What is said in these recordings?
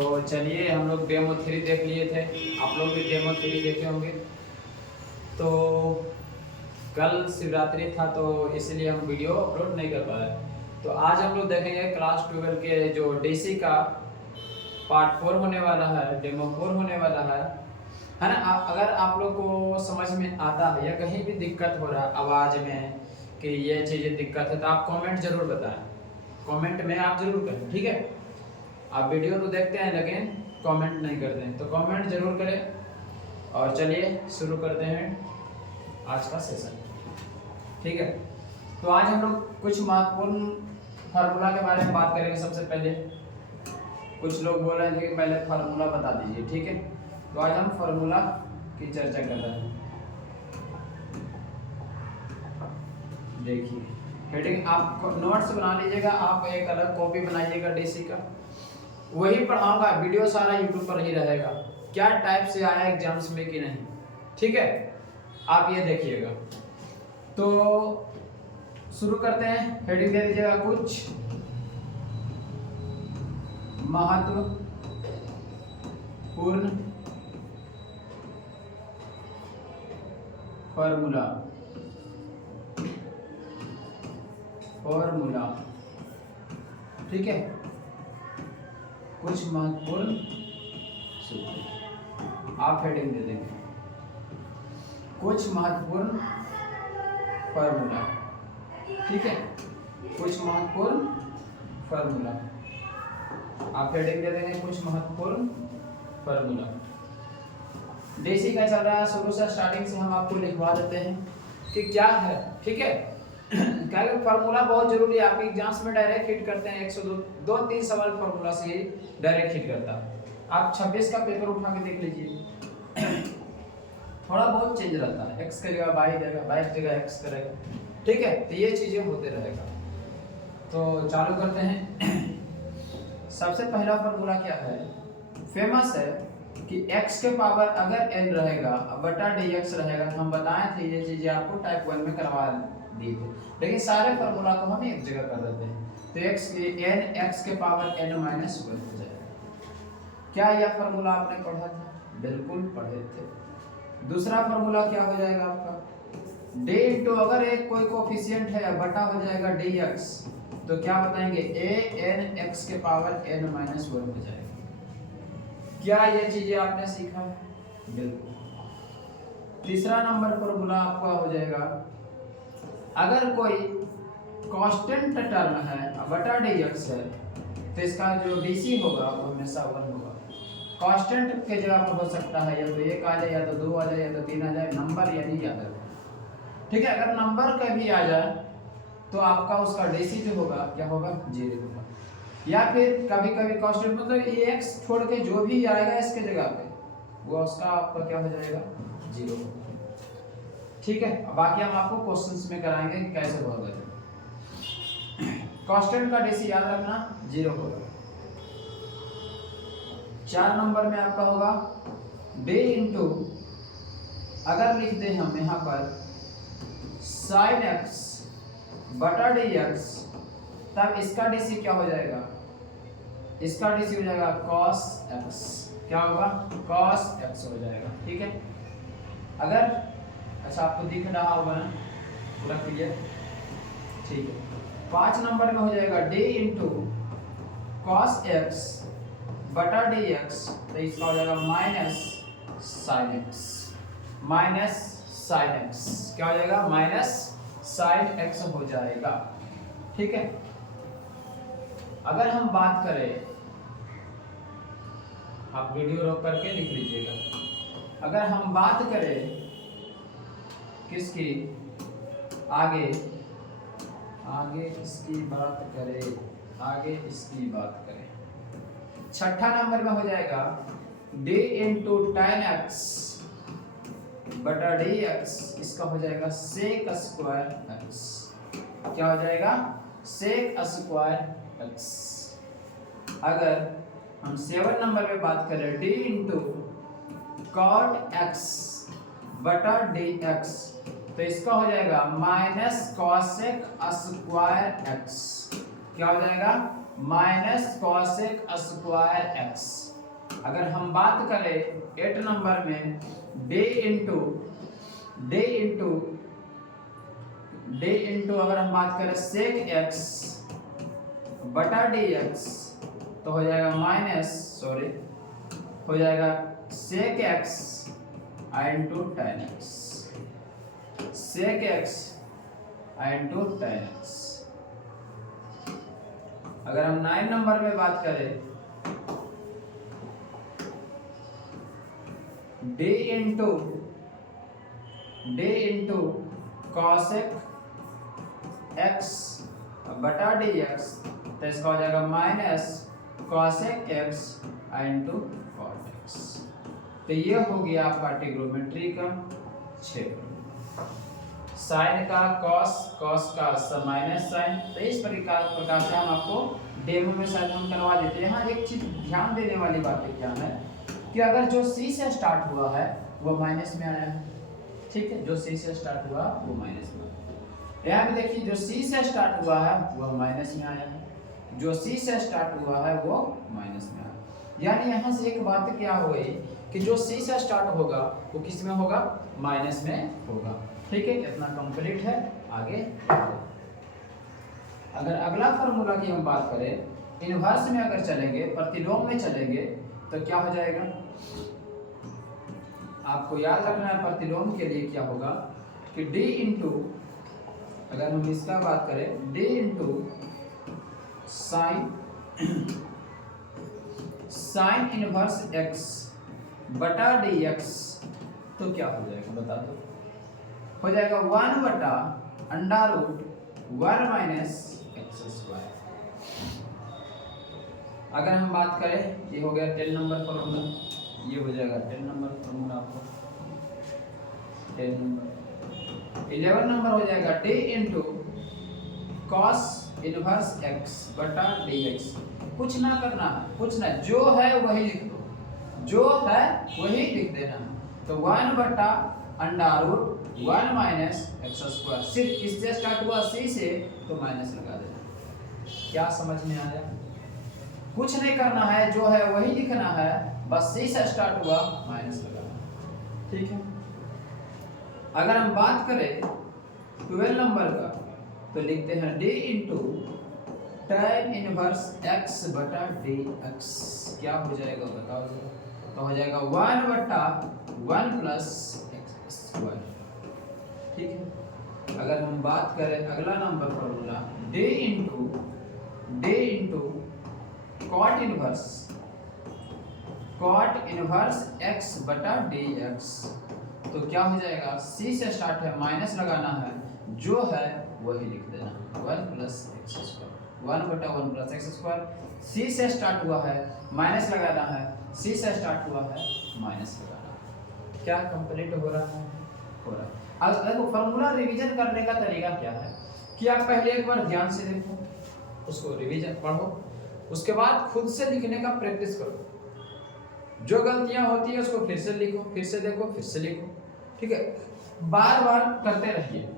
तो चलिए हम लोग डेमो 3 देख लिए थे, आप लोग भी डेमो 3 देखे होंगे। तो कल शिवरात्रि था तो इसलिए हम वीडियो अपलोड नहीं कर पाए। तो आज हम लोग देखेंगे क्लास 12 के जो डीसी का पार्ट 4 होने वाला है, डेमो 4 होने वाला है ना। अगर आप लोग को समझ में आता है या कहीं भी दिक्कत हो रहा है आवाज़ में कि ये चीज़ें दिक्कत है तो आप कमेंट जरूर बताएं, कमेंट में आप जरूर करें, ठीक है। आप वीडियो तो देखते हैं लेकिन कमेंट नहीं करते हैं, तो कमेंट जरूर करें। और चलिए शुरू करते हैं आज का सेशन, ठीक है। तो आज हम लोग कुछ महत्वपूर्ण फार्मूला के बारे में बात करेंगे। सबसे पहले कुछ लोग बोल रहे थे कि पहले फार्मूला बता दीजिए, ठीक है। तो आज हम फार्मूला की चर्चा कर रहे हैं। देखिए हेडिंग आप नोट्स बना लीजिएगा, आप एक अलग कॉपी बनाइएगा डीसी का, वही पढ़ाऊंगा। वीडियो सारा यूट्यूब पर ही रहेगा, क्या टाइप से आया एग्जाम्स में कि नहीं, ठीक है। आप ये देखिएगा। तो शुरू करते हैं। हेडिंग दे दीजिएगा कुछ महत्वपूर्ण फॉर्मूला ठीक है। कुछ महत्वपूर्ण सूत्र आप हेडिंग दे देंगे, कुछ महत्वपूर्ण फॉर्मूला, ठीक है। कुछ महत्वपूर्ण फॉर्मूला आप हेडिंग दे देंगे, कुछ महत्वपूर्ण फॉर्मूला। डीसी का चल रहा है, शुरू से स्टार्टिंग से हम आपको लिखवा देते हैं कि क्या है, ठीक है। क्या फार्मूला बहुत जरूरी है, आपके एग्जाम्स में डायरेक्ट हिट करते हैं। 102-3 सवाल फार्मूला से डायरेक्ट हिट करता है। आप 26 का पेपर उठा के देख लीजिए, थोड़ा बहुत चेंज रहता है, x की जगह y देगा, y की जगह x करेगा, ठीक है। तो ये चीजें होते रहेगा। तो चालू करते हैं। सबसे पहला फार्मूला क्या है, फेमस है कि x के पावर अगर n रहेगा बटा dx रहेगा। तो हम बताए थे ये चीजें आपको टाइप 1 में करवा दी थी, लेकिन सारे फार्मूला को हम एक जगह कर देते हैं। तो x के पावर n माइनस 1 हो जाएगा। क्या यह फार्मूला आपने पढ़ा था? बिल्कुल पढ़े थे। दूसरा फार्मूला क्या हो जाएगा आपका, d इंटू अगर एक कोई कोफिशिएंट है बटा हो जाएगा dx, तो क्या बताएंगे a n x के पावर n माइनस 1 हो जाएगा। क्या ये चीजें आपने सीखा? बिल्कुल। तीसरा नंबर फार्मूला आपका हो जाएगा, अगर कोई कांस्टेंट टर्म है बटा dx है तो इसका जो dc होगा वो हमेशा 1 होगा। कांस्टेंट के जगह पर हो सकता है या तो 1 आ जाए, या तो 2 आ जाए, या तो 3 आ जाए, नंबर यानी याद रखना, ठीक है। अगर नंबर कभी आ जाए तो आपका उसका डीसी जो होगा क्या होगा, 0 होगा। या फिर कभी कभी कांस्टेंट मतलब x छोड़ के जो भी आएगा इसके जगह पे वो उसका आपका क्या हो जाएगा, 0 होगा, ठीक है। बाकी हम आपको क्वेश्चंस में कराएंगे कि कैसे होगा। कांस्टेंट का डीसी याद रखना 0 होगा। 4 नंबर में आपका होगा d इंटू अगर लिख दे हम यहाँ पर sin x बटा dx, तब इसका डीसी क्या हो जाएगा, इसका डीसी हो जाएगा cos x। क्या होगा, cos x हो जाएगा, ठीक है। अगर अच्छा आपको दिख रहा होगा ना पूरा क्लियर, ठीक है। 5 नंबर में हो जाएगा d इंटू cos x बटा dx, तो इसका हो जाएगा minus sin x, minus sin x। क्या हो जाएगा, माइनस sin x हो जाएगा, ठीक है। अगर हम बात करें, आप वीडियो रोक करके लिख लीजिएगा। अगर हम बात करें किसकी, आगे इसकी बात करें, आगे इसकी बात करें, छठा नंबर में हो जाएगा d इंटू tan x बटा dx, इसका हो जाएगा sec स्क्वायर x। क्या हो जाएगा, sec स्क्वायर x। अगर हम 7 नंबर में बात करें d इंटू cot x बटा dx, तो इसका हो जाएगा माइनस cosec स्क्वायर x। क्या हो जाएगा, माइनस cosec स्क्वायर x। अगर हम बात करें 8 नंबर में डे इंटू अगर हम बात करें सेक एक्स बटा डी एक्स, तो हो जाएगा हो जाएगा sec x into tan x, sec x into tan x. अगर हम 9 नंबर में बात करें डे इंटू कॉसेक एक्स बटा डी एक्स, तो इसका हो जाएगा minus cosec x into cot x. तो ये हो गया आपका ट्रिग्नोमेट्री का क्षेत्र। साइन का कॉस का माइनस साइन। तो इस प्रकार से हम आपको डेमो में शायद हम करवा देते हैं। यहाँ एक चीज ध्यान देने वाली बात क्या है कि अगर जो सी से स्टार्ट हुआ है वो माइनस में आया है, ठीक है, जो सी से स्टार्ट हुआ वो माइनस में आया। यहाँ पे देखिए जो सी से स्टार्ट हुआ है वो माइनस में आया है, जो सी से स्टार्ट हुआ है वो माइनस में आया। यानी यहाँ से एक बात क्या हुई कि जो सी से स्टार्ट होगा वो किस में होगा, माइनस में होगा। ठीक है, इतना कंप्लीट है। आगे अगर अगला फार्मूला की हम बात करें, इनवर्स में अगर चलेंगे, प्रतिलोम में चलेंगे, तो क्या हो जाएगा, आपको याद रखना है प्रतिलोम के लिए क्या होगा कि d इंटू, अगर हम इसका बात करें d into sine inverse x बटा dx, तो क्या हो जाएगा बता दो। हो जाएगा 1 बटा under root 1 minus x square. अगर हम बात करें, ये हो गया 10 नंबर फॉर्मूला, ये हो जाएगा 10 नंबर फॉर्मूला आपको 10 नंबर। 11 नंबर हो जाएगा d into cos inverse x बटा dx। कुछ ना करना है, कुछ ना, जो है वही लिख दो, जो है वही लिख देना। तो 1 बटा under root 1 minus x square, सिर्फ किससे स्टार्ट हुआ, सी से, तो माइनस लगा देना। क्या समझ में आया? कुछ नहीं करना है, जो है वही लिखना है, बस सी से स्टार्ट हुआ माइनस लगाना। ठीक है। अगर हम बात करें 12 नंबर का, तो लिखते हैं d into tan inverse x बटा dx। क्या हो जाएगा बताओ जरा। तो हो जाएगा 1 बटा 1 प्लस एक्स स्क्वायर। ठीक है। अगर हम बात करें अगला नंबर formula d into cot inverse x बटा dx, तो क्या हो जाएगा, c से स्टार्ट है, माइनस लगाना है, जो है वही लिख देना, 1 प्लस एक्स स्क्वायर, 1 बटा 1 प्लस एक्स स्क्वायर। सी से स्टार्ट हुआ है, माइनस लगाना है, सी से स्टार्ट हुआ है, माइनस लगाना है। क्या कंप्लीट हो रहा है? हो रहा है। अब देखो फार्मूला रिवीजन करने का तरीका क्या है कि आप पहले एक बार ध्यान से देखो, उसको रिवीजन पढ़ो, उसके बाद खुद से लिखने का प्रैक्टिस करो। जो गलतियां होती है उसको फिर से लिखो, फिर से देखो, फिर से लिखो। ठीक है, बार बार करते रहिए।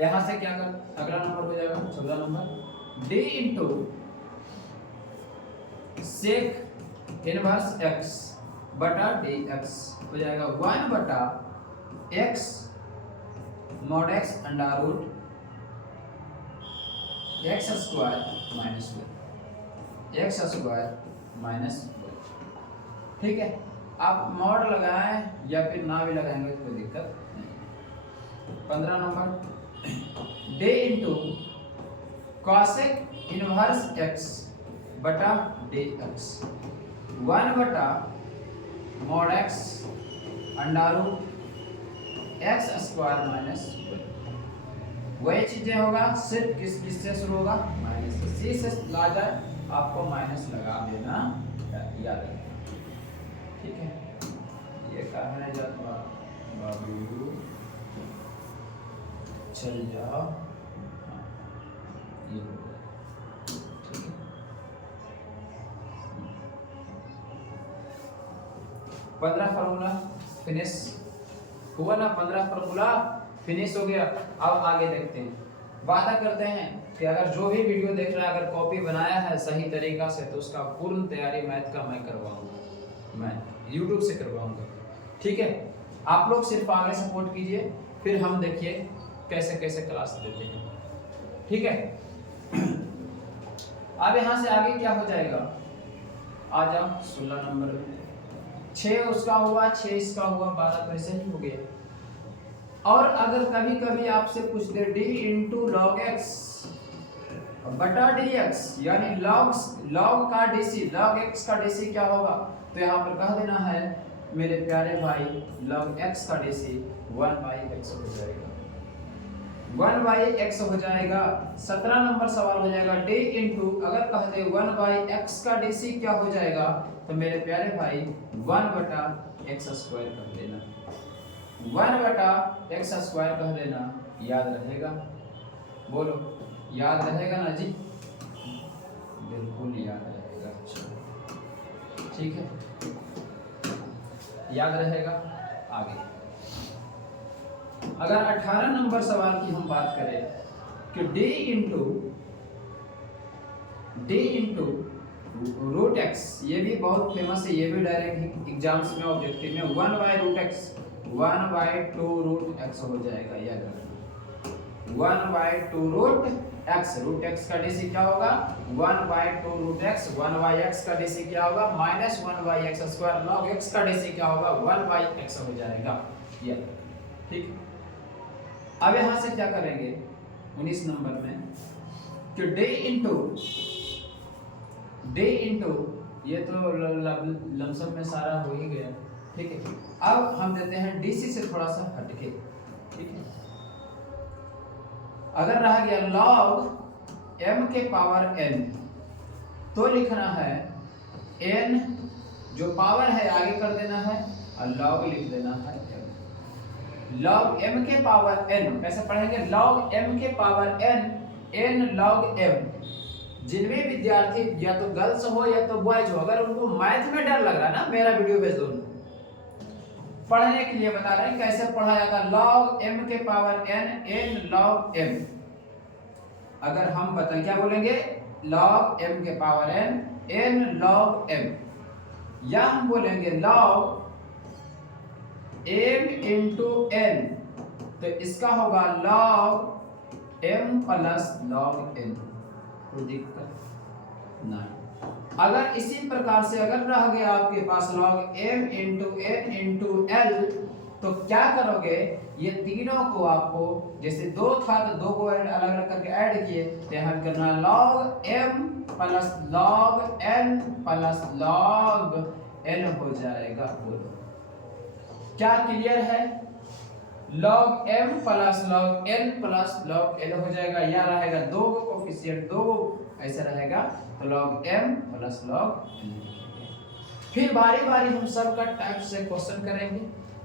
यहां से क्या कर, अगला नंबर हो जाएगा 14 नंबर d into sec inverse x बटा dx, हो जाएगा 1 बटा x mod x under root x square minus 1, x square minus 1। ठीक है, आप मॉड लगाएं या फिर ना भी लगाएंगे तो कोई दिक्कत नहीं। 15 नंबर d into cosec inverse x बटा dx, 1 बटा mod x under root x square minus 1। वही चीजें होगा, सिर्फ किस से शुरू होगा, माइनस से। सी से ला जाए आपको माइनस लगा देना, याद रखना। ठीक है, ये कहा है जब बाबू चल जाओ, ये हो गया। ठीक है, 15 फार्मूला फिनिश हुआ ना, 15 फार्मूला फिनिश हो गया। अब आगे देखते हैं, वादा करते हैं कि अगर जो भी वीडियो देख रहा है अगर कॉपी बनाया है सही तरीका से तो उसका पूर्ण तैयारी मैथ का मैं करवाऊंगा, मैं यूट्यूब से करवाऊंगा। ठीक है, आप लोग सिर्फ आगे सपोर्ट कीजिए, फिर हम देखिए कैसे कैसे क्लास देते हैं। ठीक है, अब यहाँ से आगे क्या हो जाएगा, आ जाओ 16 नंबर में 6 उसका हुआ, 6 इसका हुआ, 12 तो ऐसे ही हो गया। और अगर कभी कभी आपसे पूछ दे d इंटू लॉग एक्स बटा डी एक्स, यानी लॉग का डीसी, लॉग एक्स का डीसी क्या होगा, तो यहाँ पर कह देना है मेरे प्यारे भाई लॉग एक्स का डीसी 1/x हो जाएगा, 1/x हो जाएगा। 17 नंबर सवाल हो जाएगा d इंटू, अगर कह दे 1/x का डीसी क्या हो जाएगा, तो मेरे प्यारे भाई 1/x² कर देना, 1/x² कह देना, याद रहेगा, बोलो याद रहेगा ना जी, बिल्कुल याद रहेगा। ठीक है, याद रहेगा। आगे अगर 18 नंबर सवाल की हम बात करें कि d इंटू रूट एक्स, ये भी बहुत फेमस है, ये भी डायरेक्ट एग्जाम्स में ऑब्जेक्टिव में 1/√x 1/2√x हो जाएगा, याद रखना 1/2√x, रूट एक्स का डीसी क्या होगा 1/2√x, 1/x का डीसी क्या होगा -1/x², log x का डीसी क्या होगा 1/x हो जाएगा, ये ठीक। अब यहां से क्या करेंगे 19 नंबर में कि d इंटू ये तो लमसम में सारा हो ही गया। ठीक है, अब हम देते हैं डीसी से थोड़ा सा हटके। ठीक है, अगर रह गया log m के पावर n, तो लिखना है n जो पावर है आगे कर देना है और log लिख देना है m। log m के पावर n कैसे पढ़ेंगे, log m के पावर n log m। जिनमें विद्यार्थी या तो गर्ल्स हो या तो बॉयज हो, अगर उनको मैथ में डर लग रहा है ना, मेरा वीडियो भेज दो, पढ़ने के लिए बता रहे हैं कैसे पढ़ा जाता है log m के पावर n log m। अगर हम बताएं क्या बोलेंगे log m के पावर n log m, या हम बोलेंगे log m इंटू n, तो इसका होगा log m plus log n, कोई दिक्कत नहीं। अगर इसी प्रकार से अगर रह गया आपके पास log m into n into l, तो क्या करोगे, ये तीनों को आपको जैसे 2 था तो 2 को अलग अलग करके ऐड किए, तो यहाँ करना log m plus log n plus log n हो जाएगा। बोलो क्या क्लियर है, log m plus log n plus log n हो जाएगा, या रहेगा 2 कोफिशिएंट 2 ऐसा रहेगा, तो log m plus log n। फिर बारी बारी हम सब का टाइप से क्वेश्चन करेंगे,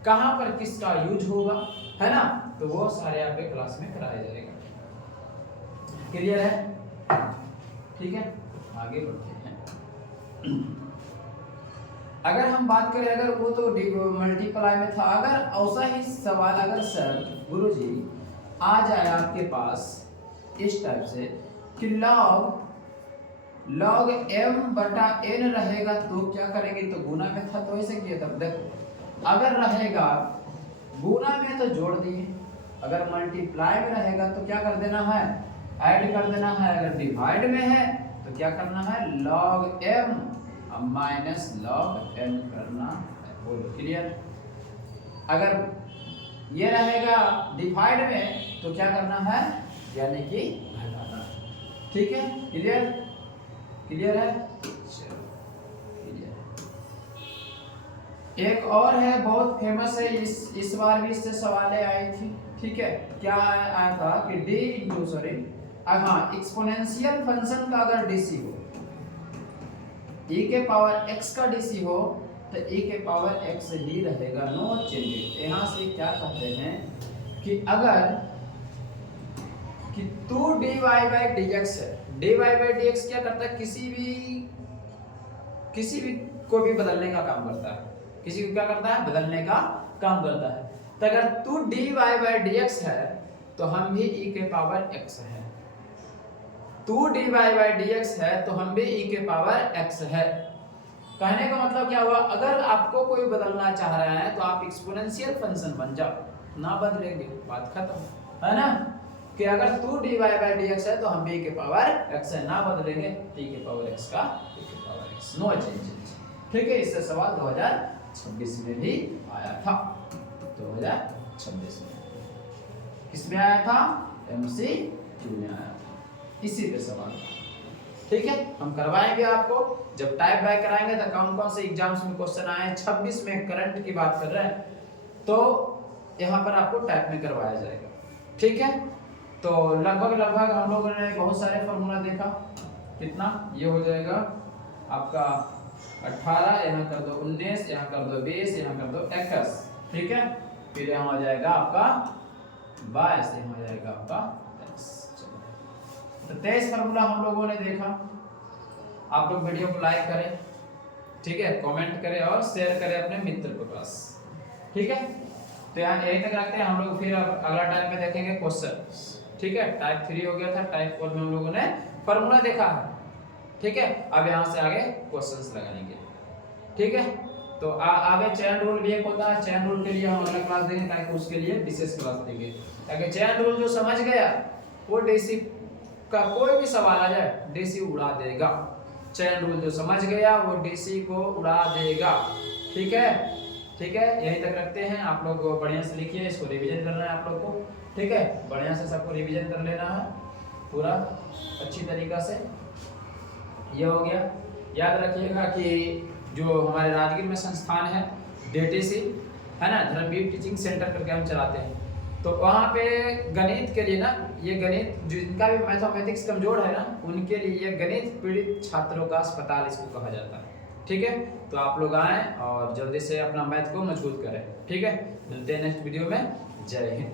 कहां पर किसका यूज होगा, है ना, तो वो सारे आपके क्लास में कराया जाएगा। क्लियर है, ठीक है, आगे बढ़ते हैं। अगर हम बात करें, अगर वो तो मल्टीप्लाई में था, अगर ऐसा ही सवाल अगर सर गुरुजी आ जाए आपके पास इस टाइप से कि log m बटा n रहेगा, तो क्या करेंगे, तो गुना में था तो ऐसे किया, तब देखो अगर रहेगा गुना में तो जोड़ दिए, अगर मल्टीप्लाई में रहेगा तो क्या कर देना है, ऐड कर देना है, अगर डिवाइड में है तो क्या करना है log m minus log n करना है। बोलो क्लियर। अगर ये रहेगा डिवाइड में तो क्या करना है, यानी कि घटाना। ठीक है, क्लियर, क्लियर है, चलो क्लियर। एक और है बहुत फेमस है, इस बार भी इससे सवालें आई थी। ठीक है, क्या आया था कि d इंटू सॉरी हाँ एक्सपोनेंशियल फंक्शन का अगर डीसी हो, e के पावर x का डीसी हो, तो e के पावर x ही रहेगा, नो चेंजेस। यहाँ से क्या कहते हैं कि अगर कि 2dy/dx है, dy/dx क्या करता है, किसी भी को भी बदलने का काम करता है, किसी को क्या करता है, बदलने का काम करता है। तो अगर 2dy/dx है तो हम भी e के पावर x है, 2dy/dx है तो हम भी e के पावर x है। कहने का मतलब क्या हुआ, अगर आपको कोई बदलना चाह रहा है तो आप एक्सपोनेंशियल फंक्शन बन जाओ, ना बदलेंगे बात खत्म है ना। कि अगर 2dy/dx है तो हम भी e के पावर x है, ना बदलेंगे e के पावर x का e के पावर x, नो चेंजेस। ठीक है, इससे सवाल 2026 में भी आया था। 2026 में किसमें आया था, MCQ में आया था, इसी पे सवाल था। ठीक है, हम करवाएंगे आपको, जब टाइप बाय कराएंगे तो कौन कौन से एग्जाम्स में क्वेश्चन आए। 26 में करंट की बात कर रहे हैं तो यहाँ पर आपको टाइप में करवाया जाएगा। ठीक है, तो लगभग हम लोगों ने बहुत सारे फॉर्मूला देखा। कितना ये हो जाएगा आपका 18, यहाँ कर दो 19, यहाँ कर दो 20, यहाँ कर दो 21। ठीक है, फिर यहाँ हो जाएगा आपका 22, यहाँ हो जाएगा आपका 23। तो 23 फॉर्मूला हम लोगों ने देखा। आप लोग वीडियो को लाइक करें, ठीक है, कमेंट करें और शेयर करें अपने मित्र के पास। ठीक है, तो यहाँ यही तक रखते हैं हम लोग, फिर अब अगला टाइप में देखेंगे क्वेश्चन। ठीक है, टाइप 3 हो गया था, टाइप 4 में हम लोगों ने फॉर्मूला देखा है। ठीक है, अब यहाँ से आगे क्वेश्चंस लगाएंगे। ठीक है, तो आगे चैन रूल भी एक होता है, चैन रूल के लिए हम अगला क्लास देंगे, ताकि उसके लिए विशेष क्लास देंगे, ताकि चैन रूल जो समझ गया वो डीसी का कोई भी सवाल आ जाए डीसी उड़ा देगा। चैन रूल जो समझ गया वो डीसी को उड़ा देगा। ठीक है, ठीक है, यहीं तक रखते हैं। आप लोग बढ़िया से लिखिए, इसको रिवीजन करना है आप लोग को। ठीक है, बढ़िया से सबको रिवीजन कर लेना है पूरा अच्छी तरीका से। ये हो गया। याद रखिएगा कि जो हमारे राजगीर में संस्थान है DTC है ना, धर्मवीर टीचिंग सेंटर करके हम चलाते हैं, तो वहाँ पे गणित के लिए ना, ये गणित जिनका भी मैथमेटिक्स कमजोर है ना, उनके लिए गणित पीड़ित छात्रों का अस्पताल इसको कहा जाता है। ठीक है, तो आप लोग आएँ और जल्दी से अपना मैथ को मजबूत करें। ठीक है, मिलते हैं नेक्स्ट वीडियो में। जय हिंद।